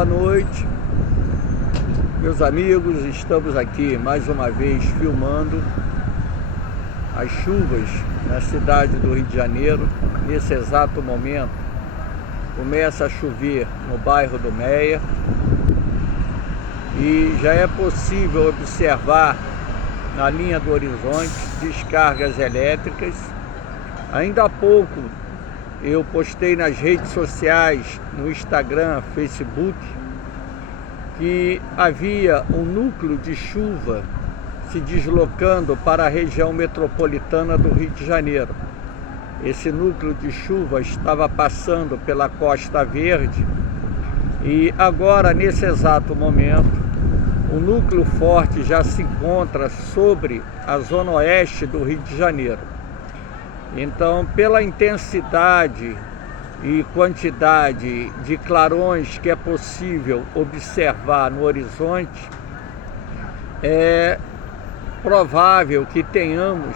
boa noite, meus amigos. Estamos aqui mais uma vez filmando as chuvas na cidade do Rio de Janeiro. Nesse exato momento começa a chover no bairro do Meia e já é possível observar na linha do horizonte descargas elétricas. Ainda há pouco eu postei nas redes sociais, no Instagram, Facebook, que havia um núcleo de chuva se deslocando para a região metropolitana do Rio de Janeiro. Esse núcleo de chuva estava passando pela Costa Verde e agora, nesse exato momento, o núcleo forte já se encontra sobre a zona oeste do Rio de Janeiro. Então, pela intensidade e quantidade de clarões que é possível observar no horizonte, é provável que tenhamos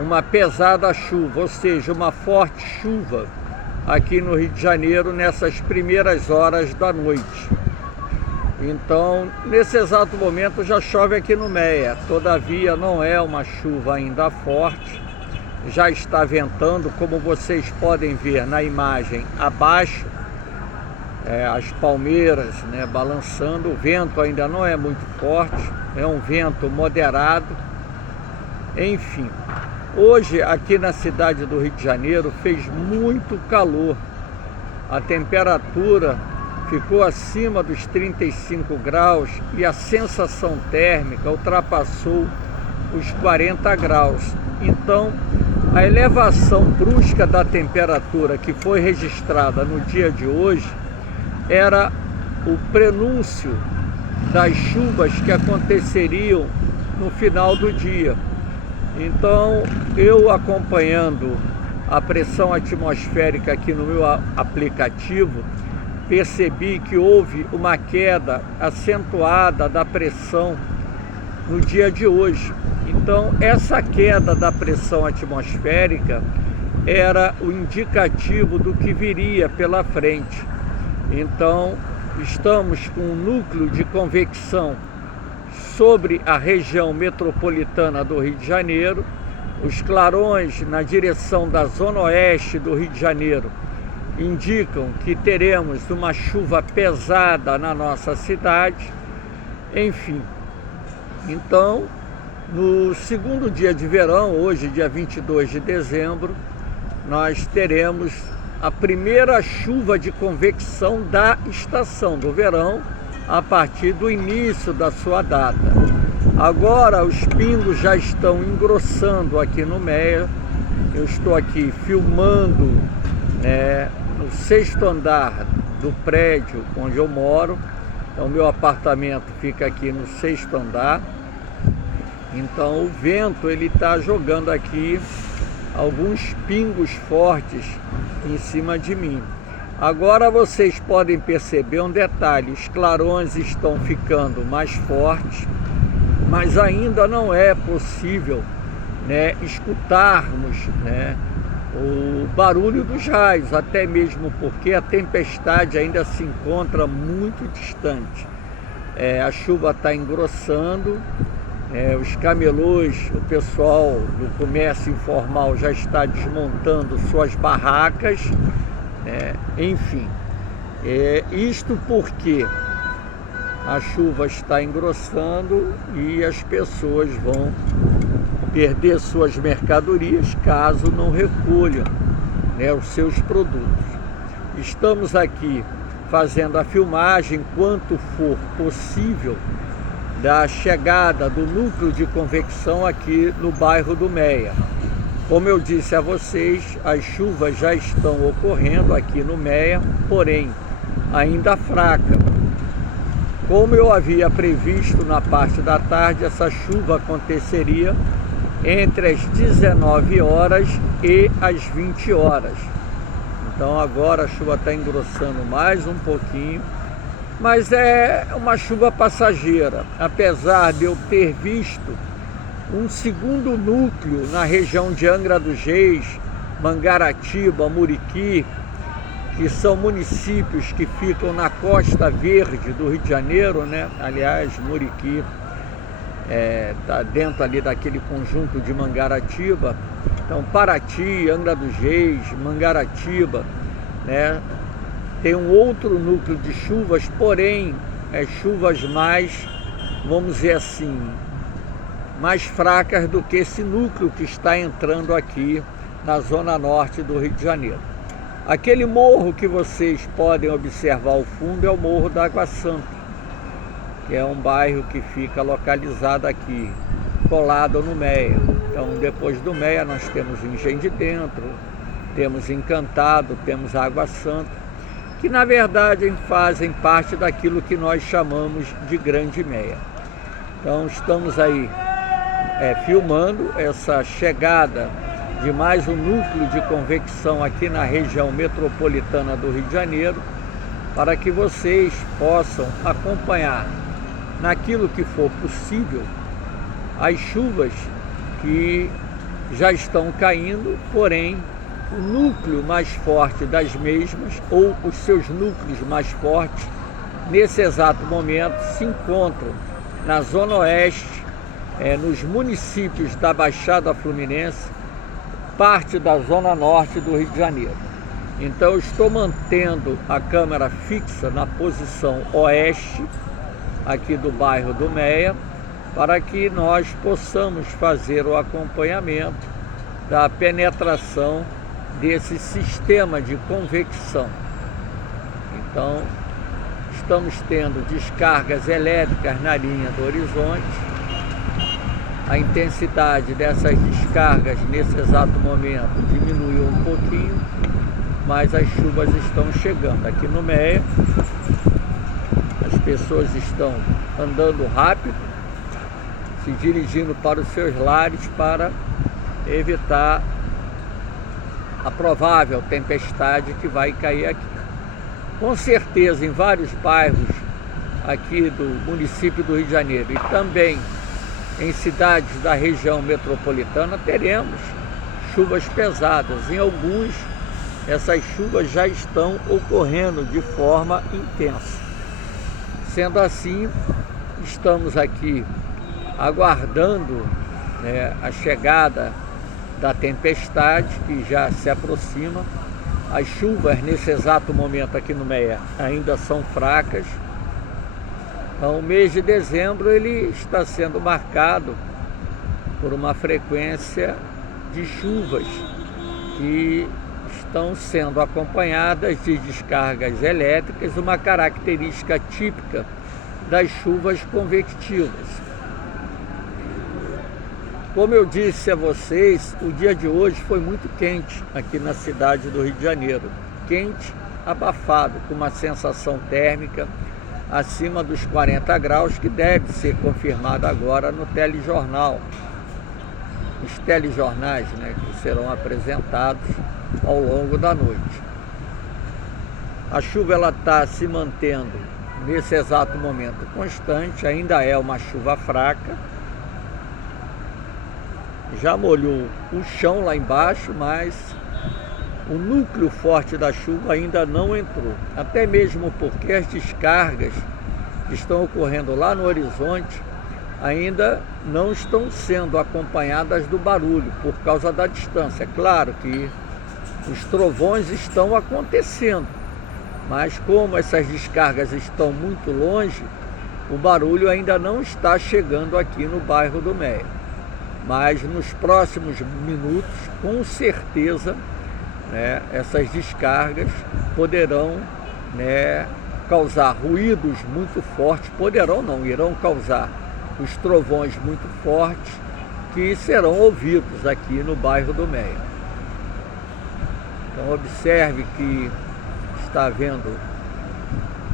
uma pesada chuva, ou seja, uma forte chuva aqui no Rio de Janeiro nessas primeiras horas da noite. Então, nesse exato momento já chove aqui no Meia, todavia não é uma chuva ainda forte. Já está ventando, como vocês podem ver na imagem abaixo, as palmeiras, balançando. O vento ainda não é muito forte, é um vento moderado. Enfim, hoje aqui na cidade do Rio de Janeiro fez muito calor. A temperatura ficou acima dos 35 graus e a sensação térmica ultrapassou os 40 graus. Então, a elevação brusca da temperatura que foi registrada no dia de hoje era o prenúncio das chuvas que aconteceriam no final do dia. Então, eu acompanhando a pressão atmosférica aqui no meu aplicativo, percebi que houve uma queda acentuada da pressão no dia de hoje. Então, essa queda da pressão atmosférica era o indicativo do que viria pela frente. Então, estamos com um núcleo de convecção sobre a região metropolitana do Rio de Janeiro. Os clarões na direção da zona oeste do Rio de Janeiro indicam que teremos uma chuva pesada na nossa cidade. Enfim, então, no segundo dia de verão, hoje dia 22 de dezembro, nós teremos a primeira chuva de convecção da estação do verão a partir do início da sua data. Agora os pingos já estão engrossando aqui no Meia. Eu estou aqui filmando no 6º andar do prédio onde eu moro. Então, o meu apartamento fica aqui no 6º andar. Então, o vento ele está jogando aqui alguns pingos fortes em cima de mim. Agora vocês podem perceber um detalhe: os clarões estão ficando mais fortes, mas ainda não é possível escutarmos o barulho dos raios, até mesmo porque a tempestade ainda se encontra muito distante. A chuva está engrossando. Os camelôs, o pessoal do comércio informal já está desmontando suas barracas, enfim. Isto porque a chuva está engrossando e as pessoas vão perder suas mercadorias caso não recolham os seus produtos. Estamos aqui fazendo a filmagem quanto for possível da chegada do núcleo de convecção aqui no bairro do Meia. Como eu disse a vocês, as chuvas já estão ocorrendo aqui no Meia, porém ainda fraca. Como eu havia previsto na parte da tarde, essa chuva aconteceria entre as 19 horas e as 20 horas. Então agora a chuva está engrossando mais um pouquinho, mas é uma chuva passageira. Apesar de eu ter visto um segundo núcleo na região de Angra dos Reis, Mangaratiba, Muriqui, que são municípios que ficam na Costa Verde do Rio de Janeiro, né? Aliás, Muriqui está dentro ali daquele conjunto de Mangaratiba. Então, Paraty, Angra dos Reis, Mangaratiba, né? Tem um outro núcleo de chuvas, porém, chuvas mais, vamos dizer assim, mais fracas do que esse núcleo que está entrando aqui na zona norte do Rio de Janeiro. Aquele morro que vocês podem observar ao fundo é o Morro da Água Santa, que é um bairro que fica localizado aqui, colado no Meia. Então, depois do Meia, nós temos Engenho de Dentro, temos Encantado, temos Água Santa, que na verdade fazem parte daquilo que nós chamamos de Grande Meia. Então, estamos aí filmando essa chegada de mais um núcleo de convecção aqui na região metropolitana do Rio de Janeiro, para que vocês possam acompanhar, naquilo que for possível, as chuvas que já estão caindo, porém o núcleo mais forte das mesmas, ou os seus núcleos mais fortes, nesse exato momento se encontram na Zona Oeste, nos municípios da Baixada Fluminense, parte da Zona Norte do Rio de Janeiro. Então eu estou mantendo a câmera fixa na posição oeste, aqui do bairro do Meia, para que nós possamos fazer o acompanhamento da penetração desse sistema de convecção. Então, estamos tendo descargas elétricas na linha do horizonte. A intensidade dessas descargas nesse exato momento diminuiu um pouquinho, mas as chuvas estão chegando. Aqui no Meia, as pessoas estão andando rápido, se dirigindo para os seus lares para evitar a provável tempestade que vai cair aqui. Com certeza, em vários bairros aqui do município do Rio de Janeiro e também em cidades da região metropolitana, teremos chuvas pesadas. Em alguns, essas chuvas já estão ocorrendo de forma intensa. Sendo assim, estamos aqui aguardando a chegada da tempestade, que já se aproxima. As chuvas nesse exato momento aqui no Meia ainda são fracas. Então, o mês de dezembro ele está sendo marcado por uma frequência de chuvas que estão sendo acompanhadas de descargas elétricas, uma característica típica das chuvas convectivas. Como eu disse a vocês, o dia de hoje foi muito quente aqui na cidade do Rio de Janeiro. Quente, abafado, com uma sensação térmica acima dos 40 graus, que deve ser confirmada agora no telejornal. Os telejornais, que serão apresentados ao longo da noite. A chuva está se mantendo nesse exato momento constante, ainda é uma chuva fraca. Já molhou o chão lá embaixo, mas o núcleo forte da chuva ainda não entrou. Até mesmo porque as descargas que estão ocorrendo lá no horizonte ainda não estão sendo acompanhadas do barulho, por causa da distância. É claro que os trovões estão acontecendo, mas como essas descargas estão muito longe, o barulho ainda não está chegando aqui no bairro do Meia. Mas nos próximos minutos, com certeza, essas descargas poderão causar ruídos muito fortes, irão causar os trovões muito fortes que serão ouvidos aqui no bairro do Meia. Então observe que está havendo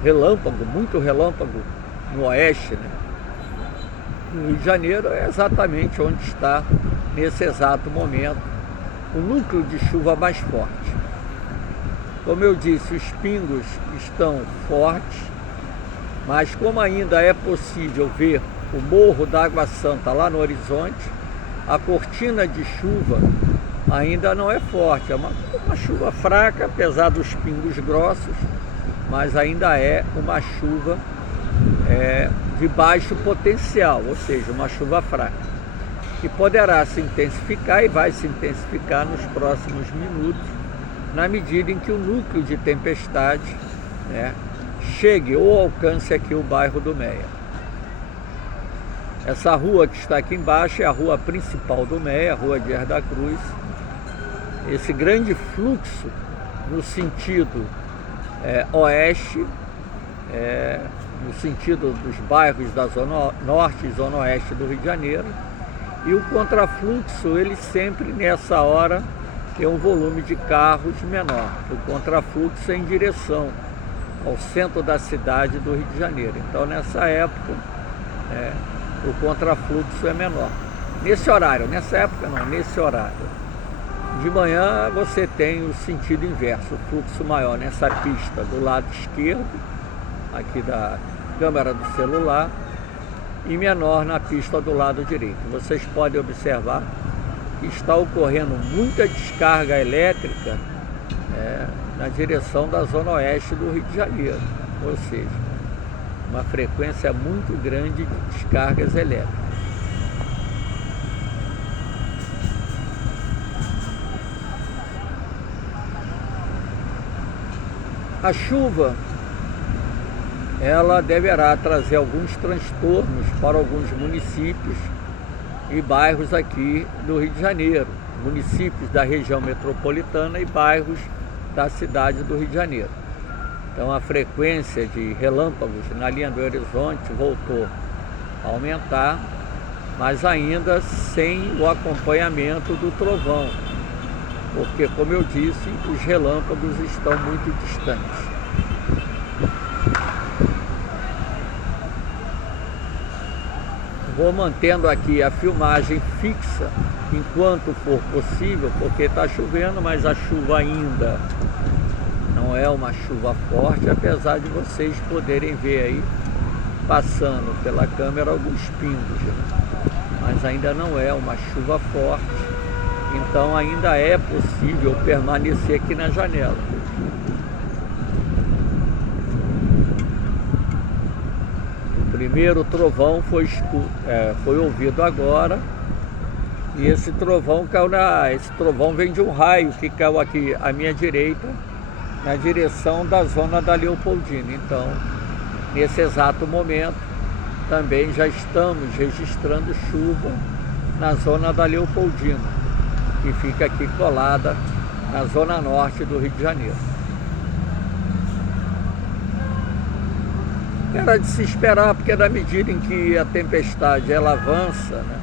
relâmpago, muito relâmpago no oeste, No Rio de Janeiro é exatamente onde está, nesse exato momento, o núcleo de chuva mais forte. Como eu disse, os pingos estão fortes, mas como ainda é possível ver o Morro da Água Santa lá no horizonte, a cortina de chuva ainda não é forte, é uma chuva fraca, apesar dos pingos grossos, mas ainda é uma chuva de baixo potencial, ou seja, uma chuva fraca, que poderá se intensificar e vai se intensificar nos próximos minutos, na medida em que o núcleo de tempestade, né, chegue ou alcance aqui o bairro do Meia. Essa rua que está aqui embaixo é a rua principal do Meia, a rua de Herda Cruz. Esse grande fluxo no sentido oeste, no sentido dos bairros da Zona Norte e Zona Oeste do Rio de Janeiro. E o contrafluxo, ele sempre nessa hora tem um volume de carros menor. O contrafluxo é em direção ao centro da cidade do Rio de Janeiro. Então nessa época o contrafluxo é menor. Nesse horário, nessa época não, nesse horário. De manhã você tem o sentido inverso, o fluxo maior nessa pista do lado esquerdo, aqui da câmera do celular, e menor na pista do lado direito. Vocês podem observar que está ocorrendo muita descarga elétrica na direção da Zona Oeste do Rio de Janeiro, ou seja, uma frequência muito grande de descargas elétricas. A chuva, ela deverá trazer alguns transtornos para alguns municípios e bairros aqui do Rio de Janeiro, municípios da região metropolitana e bairros da cidade do Rio de Janeiro. Então a frequência de relâmpagos na linha do horizonte voltou a aumentar, mas ainda sem o acompanhamento do trovão, porque, como eu disse, os relâmpagos estão muito distantes. Vou mantendo aqui a filmagem fixa enquanto for possível, porque está chovendo, mas a chuva ainda não é uma chuva forte, apesar de vocês poderem ver aí, passando pela câmera, alguns pingos, né? Mas ainda não é uma chuva forte, então ainda é possível permanecer aqui na janela. O primeiro trovão foi ouvido agora, e esse trovão esse trovão vem de um raio que caiu aqui à minha direita, na direção da zona da Leopoldina. Então, nesse exato momento, também já estamos registrando chuva na zona da Leopoldina, que fica aqui colada na zona norte do Rio de Janeiro. Era de se esperar, porque na medida em que a tempestade ela avança, né,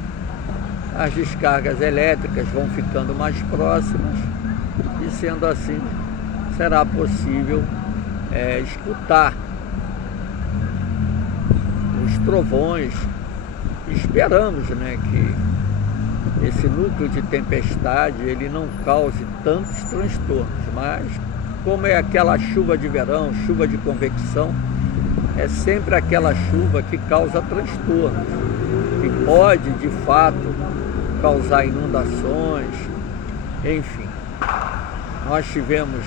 as descargas elétricas vão ficando mais próximas, e sendo assim, será possível escutar os trovões. Esperamos, né, que esse núcleo de tempestade ele não cause tantos transtornos, mas como é aquela chuva de verão, chuva de convecção, é sempre aquela chuva que causa transtornos, que pode de fato causar inundações, enfim. Nós tivemos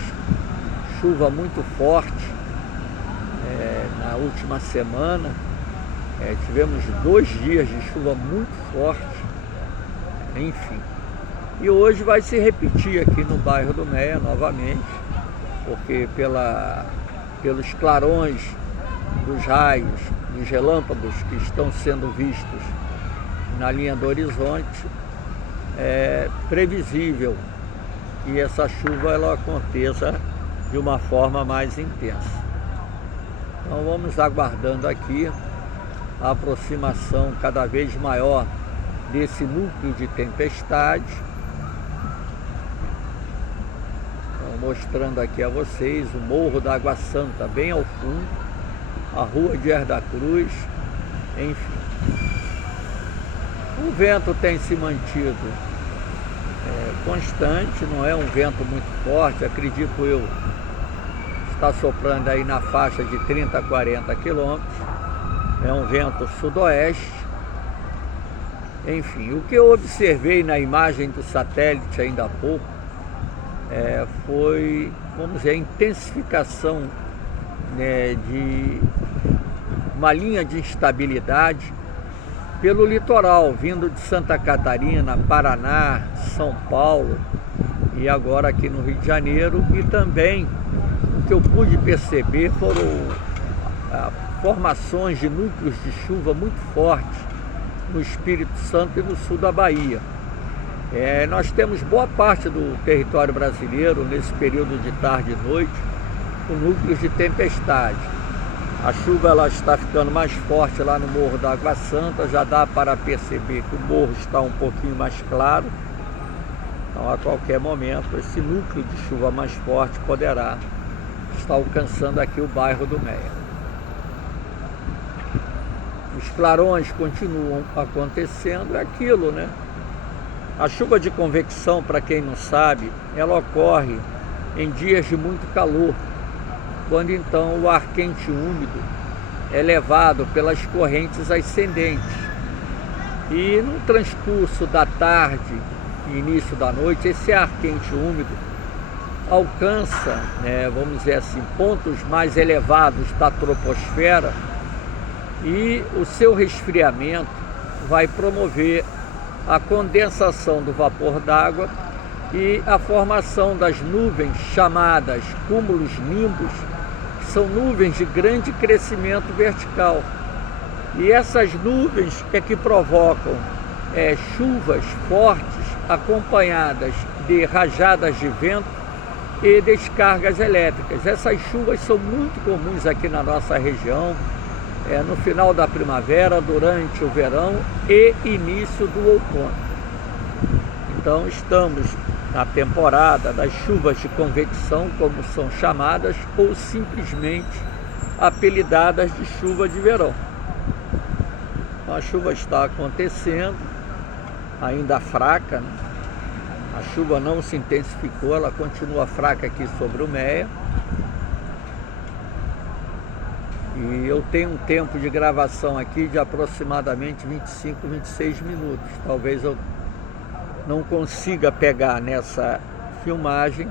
chuva muito forte na última semana, tivemos 2 dias de chuva muito forte, enfim. E hoje vai se repetir aqui no bairro do Meia novamente, porque pelos clarões dos raios, dos relâmpagos que estão sendo vistos na linha do horizonte, é previsível que essa chuva ela aconteça de uma forma mais intensa. Então vamos aguardando aqui a aproximação cada vez maior desse núcleo de tempestade. Então, mostrando aqui a vocês o Morro da Água Santa bem ao fundo, a rua de Herda Cruz, enfim. O vento tem se mantido constante, não é um vento muito forte, acredito eu, está soprando aí na faixa de 30 a 40 quilômetros, é um vento sudoeste, Enfim, o que eu observei na imagem do satélite ainda há pouco foi, vamos dizer, a intensificação, né, de uma linha de instabilidade pelo litoral, vindo de Santa Catarina, Paraná, São Paulo e agora aqui no Rio de Janeiro. E também o que eu pude perceber foram formações de núcleos de chuva muito fortes no Espírito Santo e no sul da Bahia. Nós temos boa parte do território brasileiro, nesse período de tarde e noite, com núcleos de tempestade. A chuva ela está ficando mais forte lá no Morro da Água Santa, já dá para perceber que o morro está um pouquinho mais claro. Então, a qualquer momento, esse núcleo de chuva mais forte poderá estar alcançando aqui o bairro do Meia. Os clarões continuam acontecendo, é aquilo, né? A chuva de convecção, para quem não sabe, ela ocorre em dias de muito calor, quando então o ar quente e úmido é levado pelas correntes ascendentes. E no transcurso da tarde e início da noite, esse ar quente e úmido alcança, né, vamos dizer assim, pontos mais elevados da troposfera, e o seu resfriamento vai promover a condensação do vapor d'água e a formação das nuvens chamadas cúmulos nimbus, que são nuvens de grande crescimento vertical. E essas nuvens é que provocam chuvas fortes acompanhadas de rajadas de vento e descargas elétricas. Essas chuvas são muito comuns aqui na nossa região, no final da primavera, durante o verão e início do outono. Então estamos na temporada das chuvas de convecção, como são chamadas, ou simplesmente apelidadas de chuva de verão. Então, a chuva está acontecendo, ainda fraca, né? A chuva não se intensificou, ela continua fraca aqui sobre o Meia. E eu tenho um tempo de gravação aqui de aproximadamente 25, 26 minutos. Talvez eu não consiga pegar nessa filmagem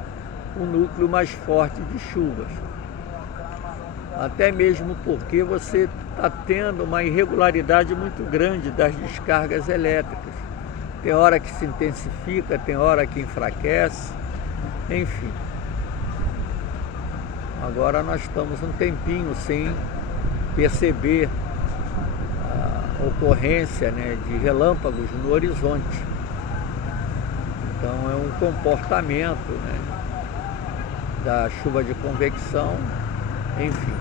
o núcleo mais forte de chuvas. Até mesmo porque você está tendo uma irregularidade muito grande das descargas elétricas. Tem hora que se intensifica, tem hora que enfraquece, enfim. Agora nós estamos um tempinho sem perceber a ocorrência, né, de relâmpagos no horizonte. Então é um comportamento, né, da chuva de convecção, enfim.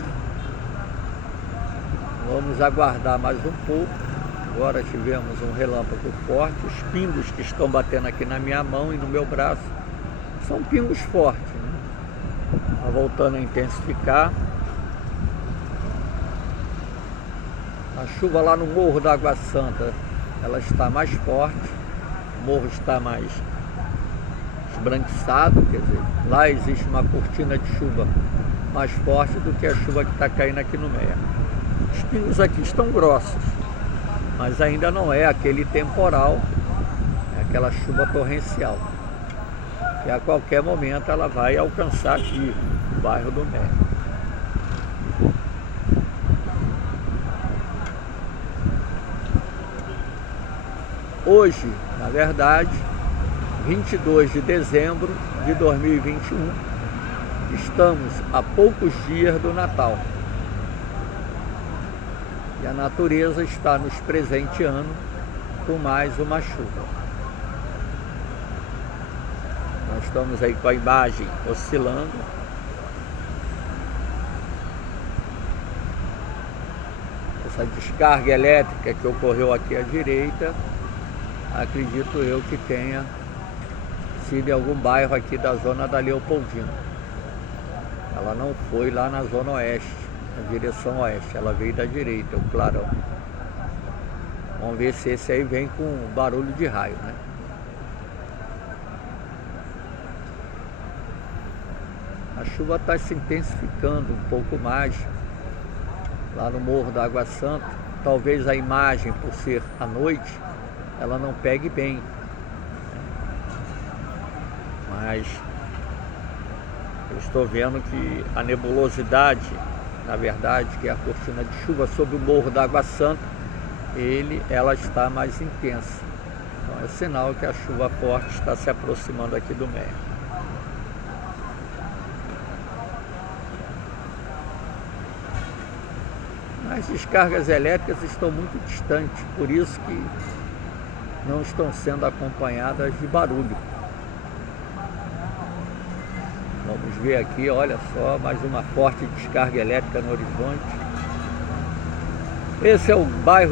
Vamos aguardar mais um pouco. Agora tivemos um relâmpago forte, os pingos que estão batendo aqui na minha mão e no meu braço são pingos fortes, né? Tá voltando a intensificar. A chuva lá no Morro da Água Santa, ela está mais forte, o morro está mais esbranquiçado, quer dizer, lá existe uma cortina de chuva mais forte do que a chuva que está caindo aqui no Meia. Os pingos aqui estão grossos, mas ainda não é aquele temporal, é aquela chuva torrencial. E a qualquer momento ela vai alcançar aqui o bairro do Meia. Hoje, na verdade, 22 de dezembro de 2021, estamos a poucos dias do Natal. E a natureza está nos presenteando com mais uma chuva. Nós estamos aí com a imagem oscilando. Essa descarga elétrica que ocorreu aqui à direita, acredito eu que tenha sido em algum bairro aqui da zona da Leopoldina. Ela não foi lá na zona oeste, na direção oeste, ela veio da direita, o clarão. Vamos ver se esse aí vem com barulho de raio, né? A chuva está se intensificando um pouco mais lá no Morro da Água Santa. Talvez a imagem, por ser à noite, ela não pegue bem. Mas eu estou vendo que a nebulosidade, na verdade, que é a cortina de chuva sobre o Morro da Água Santa, ela está mais intensa. Então é sinal que a chuva forte está se aproximando aqui do Meia. As descargas elétricas estão muito distantes, por isso que não estão sendo acompanhadas de barulho. Vamos ver aqui, olha só, mais uma forte descarga elétrica no horizonte. Esse é o bairro